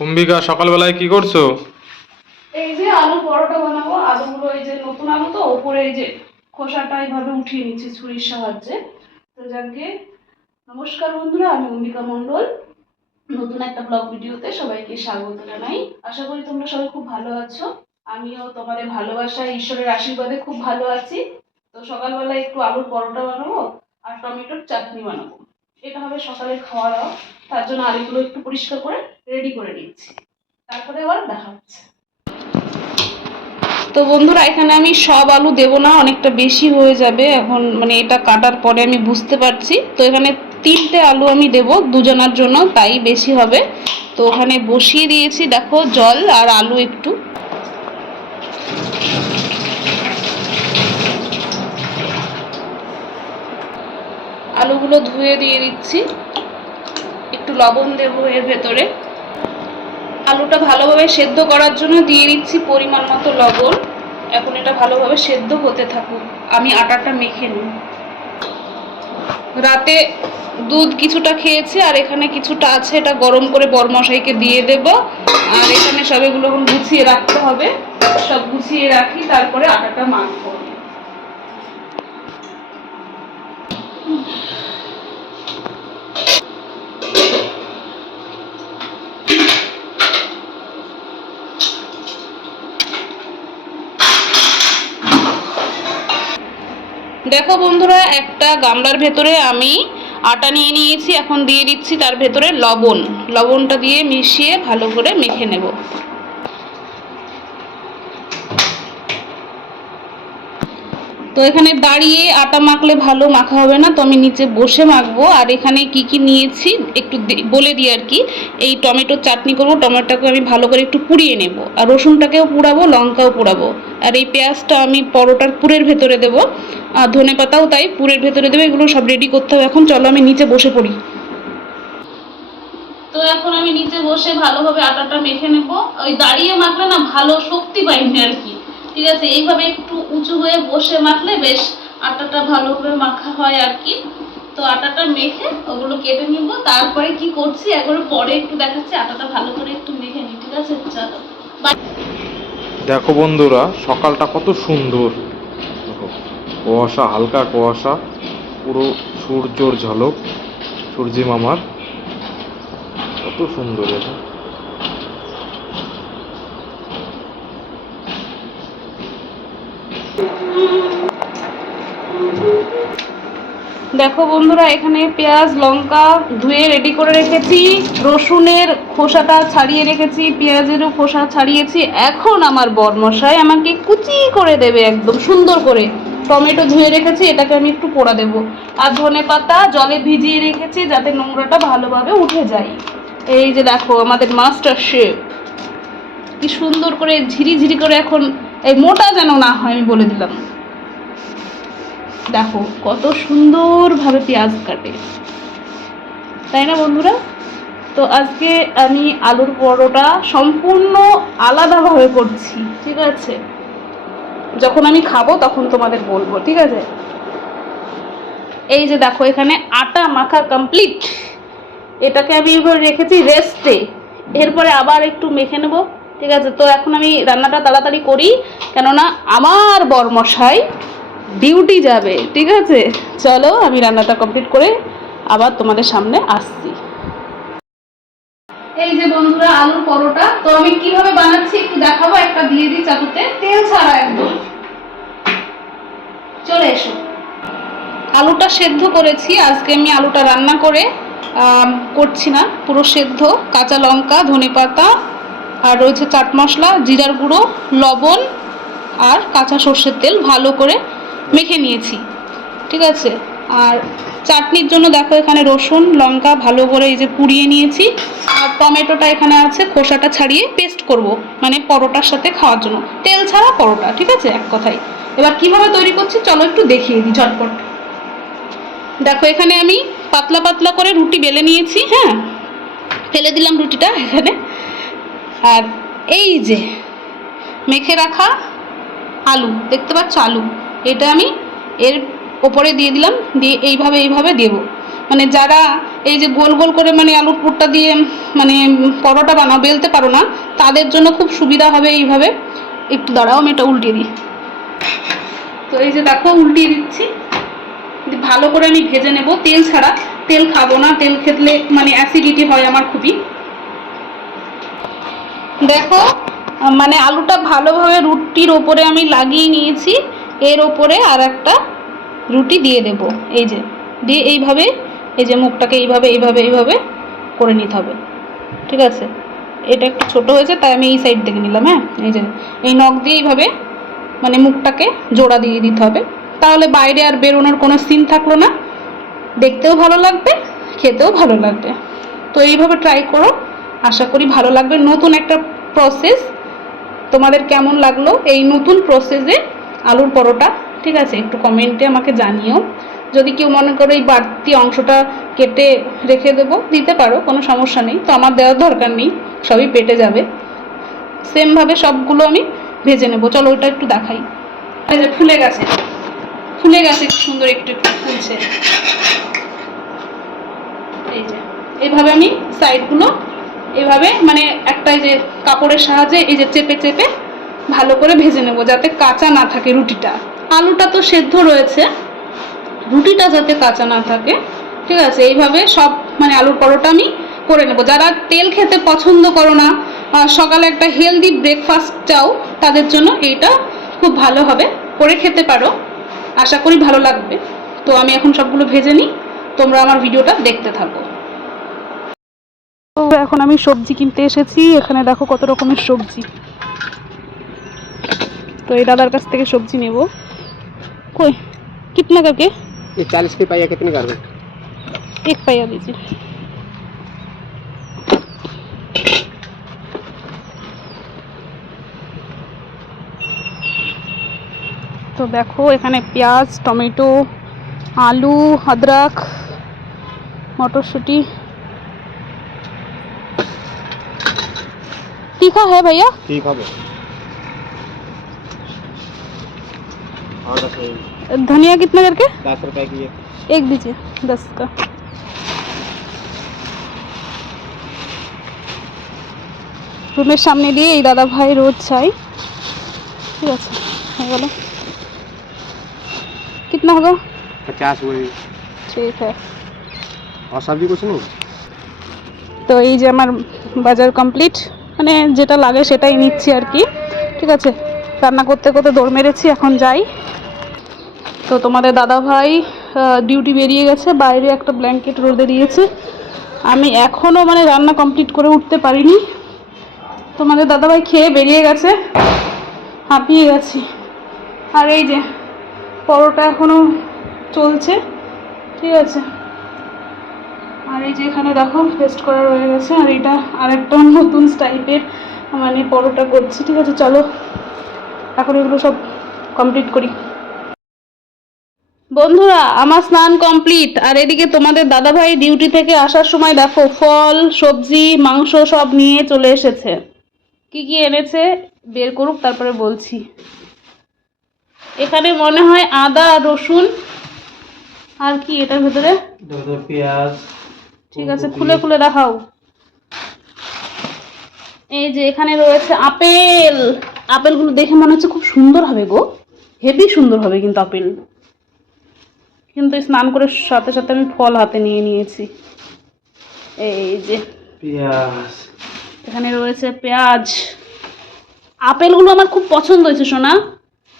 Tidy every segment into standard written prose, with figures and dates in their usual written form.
অম্বিকা সকালবেলায় কি করছো? এই যে আলু পরোটা বানাবো। আলুগুলো এই যে নতুন আলু তো ওপরে এই যে খোসাটা এইভাবে উঠিয়ে নিচ্ছি ছুরির সাহায্যে। তো যাকে নমস্কার বন্ধুরা, আমি অম্বিকা মণ্ডল। নতুন একটা ব্লগ ভিডিওতে সবাইকে স্বাগত জানাই। আশা করি তোমরা সবাই খুব ভালো আছো। আমিও তোমাদের ভালোবাসায় ঈশ্বরের আশীর্বাদে খুব ভালো আছি। তো সকালবেলা একটু আলুর পরোটা বানাবো আর টমেটোর চাটনি বানাবো। এটা হবে সকালের খাওয়া দাওয়া। তার জন্য আলুগুলো একটু পরিষ্কার করে রেডি করে নিচ্ছি, তারপরে আবার দেখা হচ্ছে। তো বন্ধুরা, এখানে আমি সব আলু দেবো না, অনেকটা বেশি হয়ে যাবে এখন, মানে এটা কাটার পরে আমি বুঝতে পারছি। তো এখানে 3টে আলু আমি দেব দুজনের জন্য, তাই বেশি হবে। তো ওখানে বসিয়ে দিয়েছি, দেখো জল আর আলু একটু। আলুগুলো ধুয়ে দিয়ে দিচ্ছি, একটু লবণ দেবো এর ভেতরে। আলুটা ভালোভাবে সেদ্ধ করার জন্য দিয়ে দিচ্ছি পরিমাণ মতো লবণ। এখন এটা ভালোভাবে সেদ্ধ হতে থাকুক, আমি আটাটা মেখে নিই। রাতে দুধ কিছুটা খেয়েছি আর এখানে কিছুটা আছে, এটা গরম করে বরমশাইকে দিয়ে দেব। আর এখানে সব এগুলো গুছিয়ে রাখতে হবে, সব গুছিয়ে রাখি তারপরে আটাটা মাখবো। দেখো বন্ধুরা, একটা গামলার ভেতরে আমি আটা নিয়ে নিয়েছি, এখন দিয়ে দিচ্ছি তার ভেতরে লবণ। লবণটা দিয়ে মিশিয়ে ভালো করে মেখে নেব। তো এখানে দাঁড়িয়ে আটা মাখলে ভালো মাখা হবে না, তো আমি নিচে বসে মাখবো। আর এখানে কি কি নিয়েছি একটু বলে দিই আর কি। এই টমেটোর চাটনি করবো, টমেটোটাকে আমি ভালো করে একটু পুড়িয়ে নেব, আর রসুনটাকেও পুড়াবো, লঙ্কাও পুড়াবো। আর এই পেঁয়াজটা আমি পরোটার পুরের ভেতরে দেবো, আর ধনে পাতাও তাই পুরের ভেতরে দেবো। এগুলো সব রেডি করতে হবে। এখন চলো আমি নিচে বসে পড়ি। তো এখন আমি নিচে বসে ভালোভাবে আটাটা মেখে নেব। ওই দাঁড়িয়ে মাখলে না ভালো শক্তি পাইনি আর কি। ঠিক আছে, এইভাবে একটু উঁচু হয়ে বসে মাখলে বেশ আটাটা ভালোভাবে মাখা হয় আর কি। তো আটাটা মেখে ওগুলো কেটে নিব। তারপরে কি করছি একবার পরে একটু দেখাচ্ছি। আটাটা ভালো করে একটু মেখে নিই, ঠিক আছে? চলো। দেখো বন্ধুরা, সকালটা কত সুন্দর। দেখো, কুয়াশা, হালকা কুয়াশা, পুরো সূর্যর ঝলক, সূর্যি মামার কত সুন্দর এটা। দেখো বন্ধুরা, এখানে পেঁয়াজ লঙ্কা ধুয়ে রেডি করে রেখেছি, রসুনের খোসাটা ছাড়িয়ে রেখেছি, পেঁয়াজেরও খোসা ছাড়িয়েছি। এখন আমার বরমশাই আমাকে কুচি করে দেবে একদম সুন্দর করে। টমেটো ধুয়ে রেখেছি, এটাকে আমি একটু পোড়া দেবো। আর ধনে পাতা জলে ভিজিয়ে রেখেছি যাতে নোংরাটা ভালোভাবে উঠে যায়। এই যে দেখো আমাদের মাস্টার শেফ কি সুন্দর করে ঝিরিঝিরি করে, এখন এই মোটা যেন না হয় আমি বলে দিলাম। দেখো কত সুন্দরভাবে পেঁয়াজ কাটে, তাই না বন্ধুরা? তো আজকে আমি আলুর পরোটা সম্পূর্ণ আলাদাভাবে করছি, ঠিক আছে? যখন আমি খাবো তখন তোমাদের বলবো, ঠিক আছে? এই যে দেখো, এখানে আটা মাখা কমপ্লিট। এটাকে আমি এবার রেখেছি রেস্টে, এরপরে আবার একটু মেখে নেব, ঠিক আছে? তো এখন আমি রান্নাটা তাড়াতাড়ি করি, কেননা আমার বরমশাই ডিউটি যাবে, ঠিক আছে? চলো আমি রান্নাটা কমপ্লিট করে আবার তোমাদের সামনে আসছি। এই যে বন্ধুরা, আলুর পরোটা তো আমি কিভাবে বানাচ্ছি একটু দেখাবো। একটা দিয়ে দিই চাটুতে, তেল ছাড়া একদম। চলে এসো। আলুটা সেদ্ধ করেছি, আজকে আমি আলুটা রান্না করে করছি না, পুরো সেদ্ধ। কাঁচা লঙ্কা, ধনে পাতা, আর রয়েছে চাট মশলা, জিরার গুঁড়ো, লবণ আর কাঁচা সর্ষের তেল ভালো করে মেখে নিয়েছি, ঠিক আছে? আর চাটনির জন্য দেখো এখানে রসুন লঙ্কা ভালো করে এই যে পুড়িয়ে নিয়েছি। আর টমেটোটা এখানে আছে, খোসাটা ছাড়িয়ে পেস্ট করব, মানে পরোটার সাথে খাওয়ার জন্য। তেল ছাড়া পরোটা, ঠিক আছে? এক কথায়। এবার কিভাবে তৈরি করছি চলো একটু দেখিয়ে দিই ঝটপট। দেখো এখানে আমি পাতলা পাতলা করে রুটি বেলে নিয়েছি, হ্যাঁ, ফেলে দিলাম রুটিটা এখানে। আর এই যে মেখে রাখা আলু, দেখতে পাচ্ছ আলু, এটা আমি এর ওপরে দিয়ে দিলাম, দিয়ে এইভাবে এইভাবে দেবো। মানে যারা এই যে গোল গোল করে মানে আলুর পুরটা দিয়ে মানে পরোটা বানাও, বেলতে পারো না, তাদের জন্য খুব সুবিধা হবে এইভাবে। একটু দাঁড়াও, আমি এটা উল্টিয়ে দিই। তো এই যে দেখো উল্টিয়ে দিচ্ছি, ভালো করে আমি ভেজে নেব, তেল ছাড়া। তেল খাবো না, তেল খেলে মানে অ্যাসিডিটি হয় আমার খুবই। দেখো মানে আলুটা ভালোভাবে রুটির ওপরে আমি লাগিয়ে নিয়েছি, এর ওপরে আর একটা রুটি দিয়ে দেব। এই যে দিয়ে এইভাবে, এই যে মুখটাকে এইভাবে এইভাবে এইভাবে করে নিতে হবে, ঠিক আছে? এটা একটু ছোট হয়েছে তাই আমি এই সাইড থেকে নিলাম। হ্যাঁ, এই যে এই নখ দিয়ে এইভাবে মানে মুখটাকে জোড়া দিয়ে দিতে হবে, তাহলে বাইরে আর বেরোনোর কোনো সিন থাকলো না, দেখতেও ভালো লাগবে, খেতেও ভালো লাগবে। তো এইভাবে ট্রাই করো, আশা করি ভালো লাগবে। নতুন একটা প্রসেস, তোমাদের কেমন লাগলো এই নতুন প্রসেসে আলুর পরোটা, ঠিক আছে? একটু কমেন্টে আমাকে জানিও। যদি কেউ মনে করো এই বাড়তি অংশটা কেটে রেখে দেবো, দিতে পারো, কোনো সমস্যা নেই, তো আমার দেওয়ার দরকার নেই, সবই পেটে যাবে। সেমভাবে সবগুলো আমি ভেজে নেবো। চলো ওইটা একটু দেখাই। এই যে ফুলে গেছে, ফুলে গেছে, সুন্দর একটু একটু ফুলছে। এই যে এইভাবে আমি সাইডগুলো এভাবে মানে একটা এই যে কাপড়ের সাহায্যে এই যে চেপে চেপে ভালো করে ভেজে নেব, যাতে কাঁচা না থাকে রুটিটা। আলুটা তো সেদ্ধ রয়েছে, রুটিটা যাতে কাঁচা না থাকে, ঠিক আছে? এইভাবে সব মানে আলুর পরোটা আমি করে নেব। যারা তেল খেতে পছন্দ করো না, সকালে একটা হেলদি ব্রেকফাস্ট চাও, তাদের জন্য এইটা খুব ভালো হবে, করে খেতে পারো, আশা করি ভালো লাগবে। তো আমি এখন সবগুলো ভেজে নিই, তোমরা আমার ভিডিওটা দেখতে থাকো। তো এখন আমি সবজি কিনতে এসেছি, এখানে দেখো কত রকমের সবজি। তো এই দাদার কাছ থেকে সবজি নেব। কই कितना करके? ये 40 के पाइया कितने कर दो? एक पाइया दीजिए। তো দেখো এখানে পেঁয়াজ, টমেটো, আলু, अदरक, মটরশুঁটি। तीखा है भैया? ठीक है धनिया कितना करके? 10 रुपए की एक दीजिए 10 का। রুমের সামনে দিয়ে এই দাদা ভাই রোজ চাই, ঠিক আছে? হয়ে গেল। कितना होगा? 50 हुए। ठीक है। और सब्जी कुछ नहीं? তো এই যে আমার বাজার কমপ্লিট, মানে যেটা লাগে সেটাই নিচ্ছি আর কি, ঠিক আছে? রান্না করতে করতে দৌড় মেরেছি, এখন যাই। তো তোমাদের দাদা ভাই ডিউটি বেরিয়ে গেছে, বাইরে একটা ব্ল্যাঙ্কেট রোদে দিয়েছে, আমি এখনও মানে রান্না কমপ্লিট করে উঠতে পারিনি। তোমাদের দাদা ভাই খেয়ে বেরিয়ে গেছে, হাঁপিয়ে গেছি। আর এই যে পরোটা এখনও চলছে, ঠিক আছে? আর এই যে এখানে দেখো পেস্ট করা রয়ে গেছে, আর এটা আরেকটা নতুন টাইপের মানে পরোটা করছি, ঠিক আছে? চলো এখন এগুলো সব কমপ্লিট করি। বন্ধুরা আমার স্নান কমপ্লিট, আর এদিকে তোমাদের দাদাভাই ডিউটি থেকে আসার সময় দেখো ফল, সবজি, মাংস সব নিয়ে চলে এসেছে। কি কি এনেছে বের করুক, তারপরে বলছি। এখানে মনে হয় আদা, রসুন, আর কি এটার ভেতরে? পেঁয়াজ। ঠিক আছে, খুলে খুলে দেখাও। এই যে এখানে রয়েছে আপেল। আপেলগুলো দেখে মনে হচ্ছে খুব সুন্দর হবে গো, হেভি সুন্দর হবে কিন্তু আপেল। কিন্তু স্নান করে সাথে সাথে আমি ফল হাতে নিয়ে নিয়েছি। এই যে পেঁয়াজ, এখানে রয়েছে পেঁয়াজ। আপেলগুলো আমার খুব পছন্দ হয়েছে সোনা,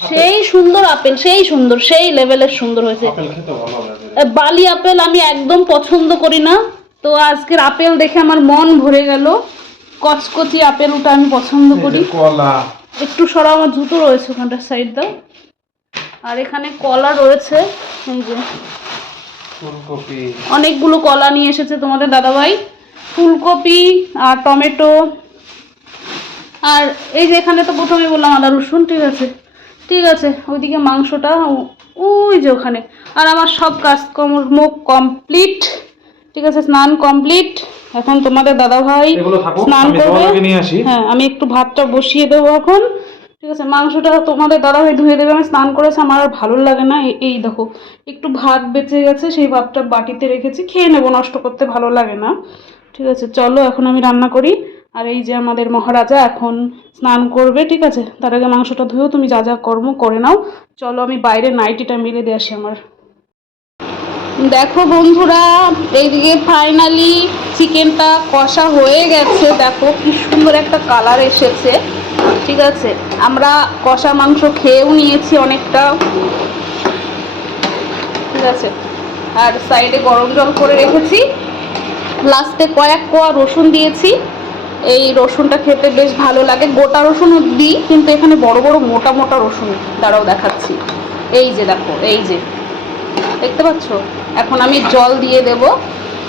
সেই সুন্দর আপেল, সেই সুন্দর, সেই লেভেলের সুন্দর হয়েছে। আপেল খেতে ভালো লাগে। বালি আপেল আমি একদম পছন্দ করি না, তো আজকের আপেল দেখে আমার মন ভরে গেল। কচকচি আপেল, ওটা আমি পছন্দ করি। কলা একটু সরা, আমার জুতো রয়েছে ওখানটার সাইড দাও। আর এখানে কলা রয়েছে, এই যে ফুলকপি, অনেকগুলো কলা নিয়ে এসেছে তোমাদের দাদাভাই। ফুলকপি আর টমেটো, আর এই যে এখানে তো প্রথমে বললাম আদা রসুন, ঠিক আছে? ঠিক আছে, ওইদিকে মাংসটা ওই যে ওখানে। আর আমার সব কাজকর্ম কমপ্লিট, ঠিক আছে? স্নান কমপ্লিট। এখন তোমাদের দাদাভাই স্নান করবে। নিয়ে আসি। হ্যাঁ, আমি একটু ভাতটা বসিয়ে দেবো এখন, ঠিক ঠিক আছে, মাংসটা তোমাদের দাদাভাই ধুয়ে দেবে, আমি স্নান করেছি, আমার আর ভালো লাগে না। এই দেখো একটু ভাত বেঁচে গেছে, সেই ভাতটা বাটিতে রেখেছি, খেয়ে নেবো, নষ্ট করতে ভালো লাগে না। ঠিক আছে, চলো এখন আমি রান্না করি। আর এই যে আমাদের মহারাজা এখন স্নান করবে, ঠিক আছে, তার আগে মাংসটা ধুয়েও তুমি যা যা কর্ম করে নাও। চলো আমি বাইরে নাইটিটা মেলে দিয়ে আসি আমার। দেখো বন্ধুরা, এইদিকে ফাইনালি চিকেনটা কষা হয়ে গেছে, দেখো কি সুন্দর একটা কালার এসেছে। ঠিক আছে, আমরা কষা মাংস খেয়েও নিয়েছি অনেকটা। ঠিক আছে, আর সাইডে গরম জল করে রেখেছি, লাস্টে কয়েক কোয়া রসুন দিয়েছি। এই রসুনটা খেতে বেশ ভালো লাগে, গোটা রসুনও দিই, কিন্তু এখানে বড় বড় মোটা মোটা রসুন, দাঁড়াও দেখাচ্ছি। এই যে দেখো, এই যে দেখতে পাচ্ছ। এখন আমি জল দিয়ে দেব,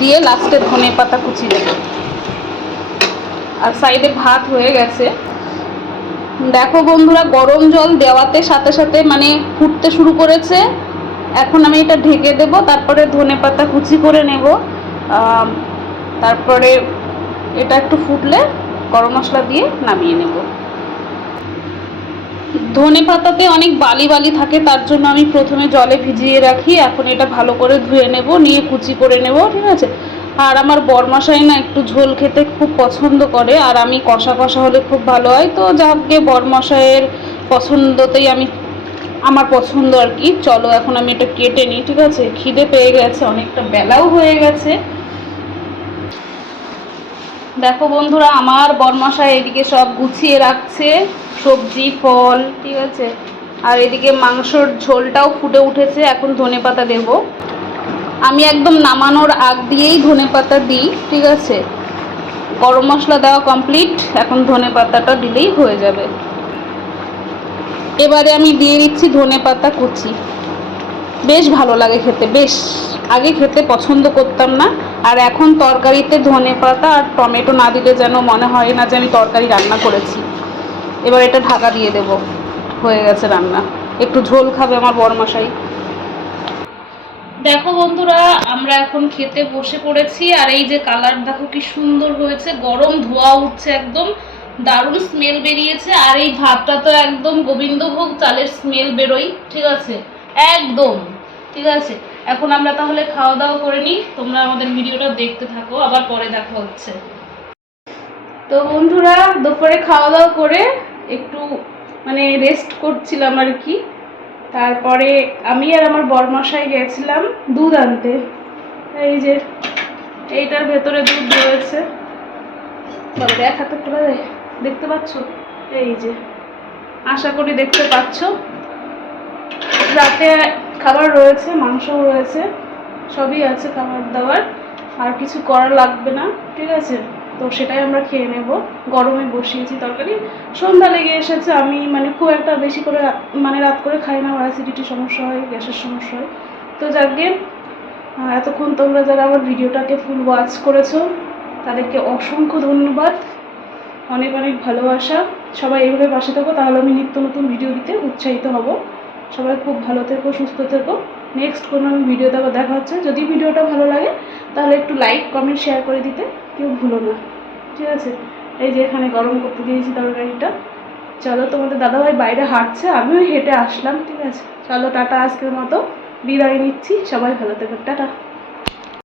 দিয়ে লাস্টে ধনে পাতা কুচি দেব। আর সাইডে ভাত হয়ে গেছে। দেখো বন্ধুরা, গরম জল দেওয়াতে সাথে সাথে মানে ফুটতে শুরু করেছে। এখন আমি এটা ঢেকে দেব, তারপরে ধনে পাতা কুচি করে নেব। তারপরে এটা একটু ফুটলে গরম মশলা দিয়ে নামিয়ে নেব। ধনে পাতাতে অনেক বালি বালি থাকে, তার জন্য আমি প্রথমে জলে ভিজিয়ে রাখি। এখন এটা ভালো করে ধুয়ে নেব, নিয়ে কুচি করে নেব। ঠিক আছে, আর আমার বরমশাই না একটু ঝোল খেতে খুব পছন্দ করে, আর আমি কষা কষা হলে খুব ভালো হয়। তো যাকে বরমশাইয়ের পছন্দতেই আমার পছন্দ আর কি। চলো এখন আমি এটা কেটে নিই। ঠিক আছে, খিদে পেয়ে গেছে, অনেকটা বেলাও হয়ে গেছে। দেখো বন্ধুরা, আমার বরমশাই এদিকে সব গুছিয়ে রাখছে, সবজি ফল। ঠিক আছে, আর এদিকে মাংসর ঝোলটাও ফুটে উঠেছে, এখন ধনেপাতা দেব। আমি একদম নামানোর আগ দিয়েই ধনেপাতা দিই। ঠিক আছে, গরম মশলা দেওয়া কমপ্লিট, এখন ধনেপাতাটা দিলেই হয়ে যাবে। এবারে আমি দিয়ে দিচ্ছি ধনেপাতা কুচি, বেশ ভালো লাগে খেতে, বেশ। আগে খেতে পছন্দ করতাম না, আর এখন তরকারিতে ধনেপাতা আর টমেটো না দিলে যেন মনে হয় না যে আমি তরকারি রান্না করেছি। এবার এটা ঢাকা দিয়ে দেব, হয়ে গেছে রান্না। একটু ঝোল খাবে আমার বরমশাই। দেখো বন্ধুরা, আমরা এখন খেতে বসে পড়েছি, আর এই যে কালার দেখো কি সুন্দর হয়েছে, গরম ধোয়া উঠছে, একদম দারুণ স্মেল বেরিয়েছে। আর এই ভাতটা তো একদম গোবিন্দভোগ চালের স্মেল বেরোই। ঠিক আছে, একদম। ঠিক আছে, এখন আমরা তাহলে খাওয়া দাওয়া করে নিই, তোমরা আমাদের ভিডিওটা দেখতে থাকো, আবার পরে দেখা হচ্ছে। তো বন্ধুরা, দুপুরে খাওয়া দাওয়া করে একটু মানে রেস্ট করছিলাম আর কি। তারপরে আমি আর আমার বরমশাই গেছিলাম দুধ আনতে। এই যে এইটার ভেতরে দুধ রয়েছে, দেখাতে পারে, দেখতে পাচ্ছ? এই যে, আশা করি দেখতে পাচ্ছ। রাতে খাবার রয়েছে, মাংসও রয়েছে, সবই আছে খাবার দাবার, আর কিছু করা লাগবে না। ঠিক আছে, তো সেটাই আমরা খেয়ে নেব। গরমে বসিয়েছি তরকারি, সন্ধ্যা লেগে এসেছে। আমি মানে খুব একটা বেশি করে রাত করে খাই না, আমার অ্যাসিডিটি সমস্যা হয়, গ্যাসের সমস্যা হয়। তো যাকে এতক্ষণ তোমরা যারা আমার ভিডিওটাকে ফুল ওয়াচ করেছো, তাদেরকে অসংখ্য ধন্যবাদ, অনেক অনেক ভালোবাসা। সবাই এইভাবে পাশে থাকো, তাহলে আমি নিত্য নতুন ভিডিও দিতে উৎসাহিত হব। সবাই খুব ভালো থেকো, সুস্থ থেকো। নেক্সট কোনো আমি ভিডিওতে আবার দেখা হচ্ছে। যদি ভিডিওটা ভালো লাগে তাহলে একটু লাইক কমেন্ট শেয়ার করে দিতে কেউ ভুলো না। ঠিক আছে, এই যে এখানে গরম করতে দিয়েছি তরকারিটা। চলো, তোমাদের দাদাভাই বাইরে হাঁটছে, আমিও হেঁটে আসলাম। ঠিক আছে, চলো টাটা, আজকের মতো বিদায় নিচ্ছি। সবাই ভালো থেকো, টাটা।